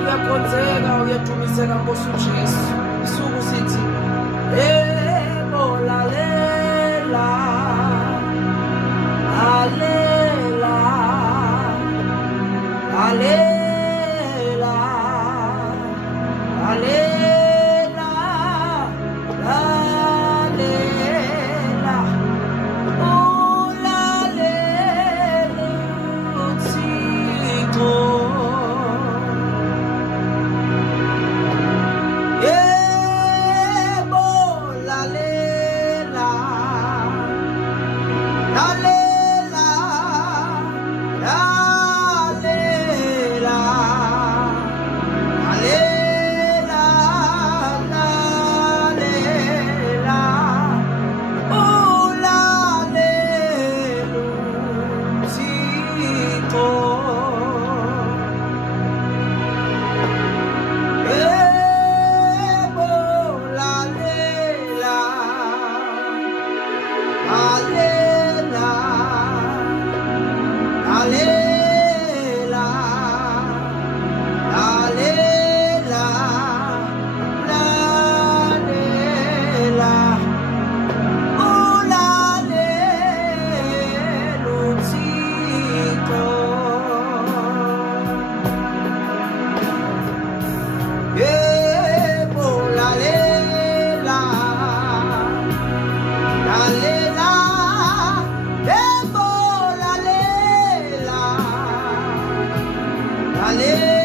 kuyakhonzeka, uyadumiseka Nkosi uJesu. Isuku sithi yebo, lalela, lalela, lalela, lalela, lalela, ulalela uThixo. Yebo, lalela, lalela, lalela, lalela, lalela, ulalela uThixo. Yebo, lalela, lalela, lalela, lalela, lalela, ulalela uThixo. Yebo, lalela, lalela, yebo, lalela, lalela.